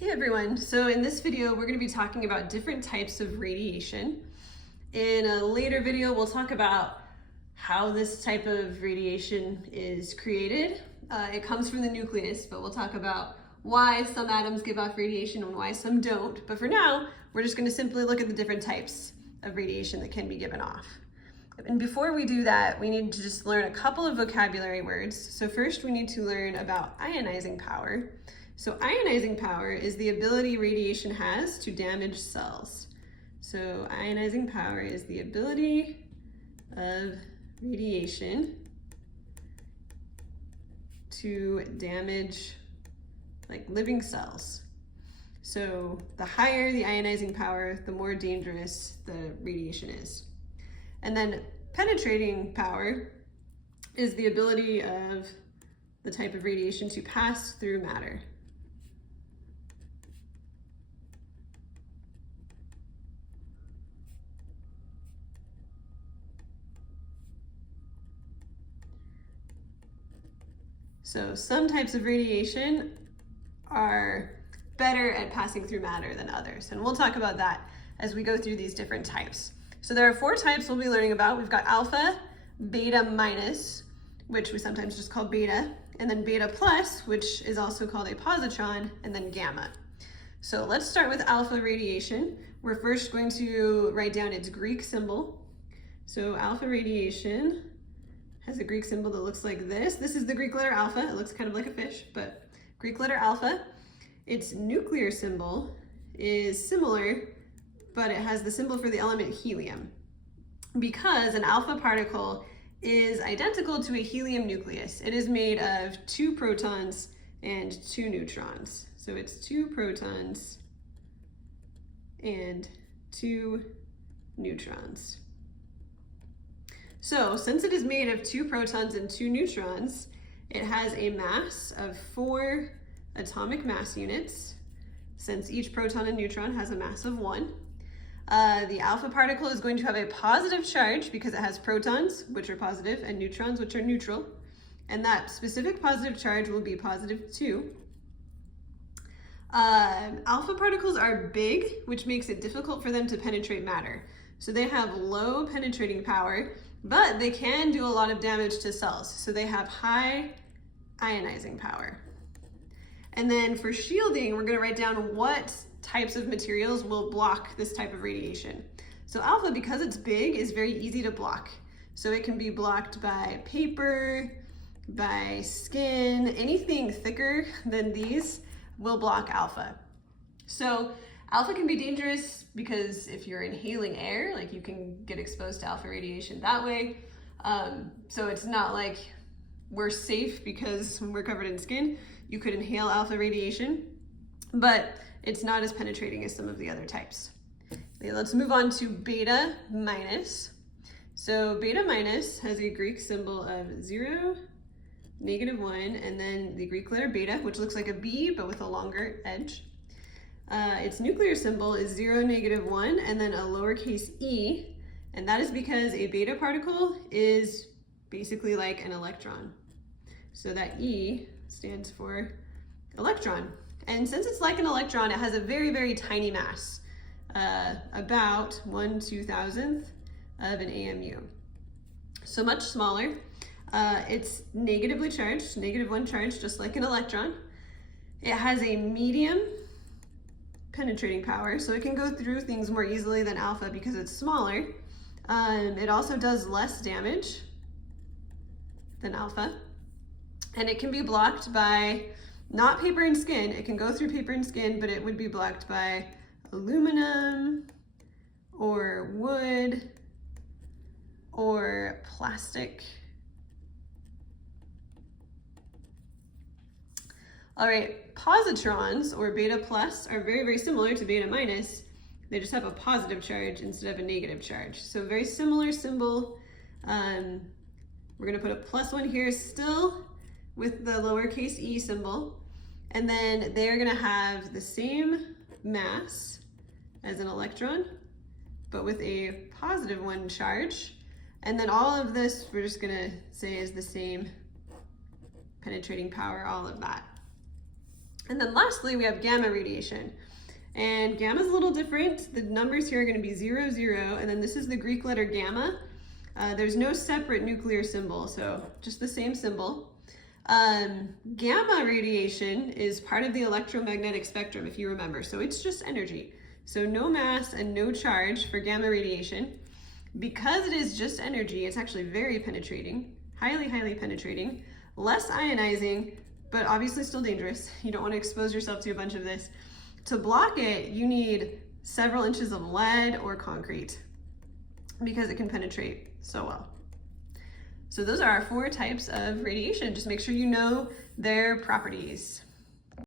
Hey everyone, so in this video we're going to be talking about different types of radiation. In a later video we'll talk about how this type of radiation is created. It comes from the nucleus, but we'll talk about why some atoms give off radiation and why some don't. But for now, we're just going to simply look at the different types of radiation that can be given off. And before we do that, we need to just learn a couple of vocabulary words. So first we need to learn about ionizing power. So ionizing power is the ability radiation has to damage cells. So ionizing power is the ability of radiation to damage living cells. So the higher the ionizing power, the more dangerous the radiation is. And then penetrating power is the ability of the type of radiation to pass through matter. So some types of radiation are better at passing through matter than others, and we'll talk about that as we go through these different types. So there are 4 types we'll be learning about. We've got alpha, beta minus, which we sometimes just call beta, and then beta plus, which is also called a positron, and then gamma. So let's start with alpha radiation. We're first going to write down its Greek symbol. So alpha radiation has a Greek symbol that looks like this. This is the Greek letter alpha. It looks kind of like a fish, but Greek letter alpha. Its nuclear symbol is similar, but it has the symbol for the element helium, because an alpha particle is identical to a helium nucleus. It is made of 2 protons and 2 neutrons. So it's 2 protons and 2 neutrons. So since it is made of 2 protons and 2 neutrons, it has a mass of 4 atomic mass units, since each proton and neutron has a mass of 1. The alpha particle is going to have a positive charge because it has protons, which are positive, and neutrons, which are neutral. And that specific positive charge will be positive 2. Alpha particles are big, which makes it difficult for them to penetrate matter. So they have low penetrating power, but they can do a lot of damage to cells. So they have high ionizing power. And then for shielding, we're going to write down what types of materials will block this type of radiation. So alpha, because it's big, is very easy to block. So it can be blocked by paper, by skin, anything thicker than these will block alpha. So alpha can be dangerous because if you're inhaling air, you can get exposed to alpha radiation that way. So it's not like we're safe because we're covered in skin. You could inhale alpha radiation, but it's not as penetrating as some of the other types. Okay, let's move on to beta minus. So beta minus has a Greek symbol of 0, -1, and then the Greek letter beta, which looks like a B, but with a longer edge. Its nuclear symbol is 0, -1, and then a lowercase e, and that is because a beta particle is basically like an electron. So that E stands for electron. And since it's like an electron, it has a very, very tiny mass, about 1/2000th of an AMU. So much smaller. It's negatively charged, -1 charge, just like an electron. It has a medium penetrating power, so it can go through things more easily than alpha because it's smaller. It also does less damage than alpha, and it can be blocked by not paper and skin. It can go through paper and skin, but it would be blocked by aluminum or wood or plastic. All right, positrons or beta plus are very, very similar to beta minus. They just have a positive charge instead of a negative charge. So very similar symbol. We're gonna put a +1 here still with the lowercase e symbol. And then they're gonna have the same mass as an electron, but with a +1 charge. And then all of this, we're just gonna say is the same penetrating power, all of that. And then lastly, we have gamma radiation. And gamma is a little different. The numbers here are going to be 0, 0, and then this is the Greek letter gamma. There's no separate nuclear symbol, so just the same symbol. Gamma radiation is part of the electromagnetic spectrum, if you remember, so it's just energy. So no mass and no charge for gamma radiation. Because it is just energy, it's actually very penetrating, highly, highly penetrating, less ionizing, but obviously still dangerous. You don't want to expose yourself to a bunch of this. To block it, you need several inches of lead or concrete because it can penetrate so well. So those are our 4 types of radiation. Just make sure you know their properties.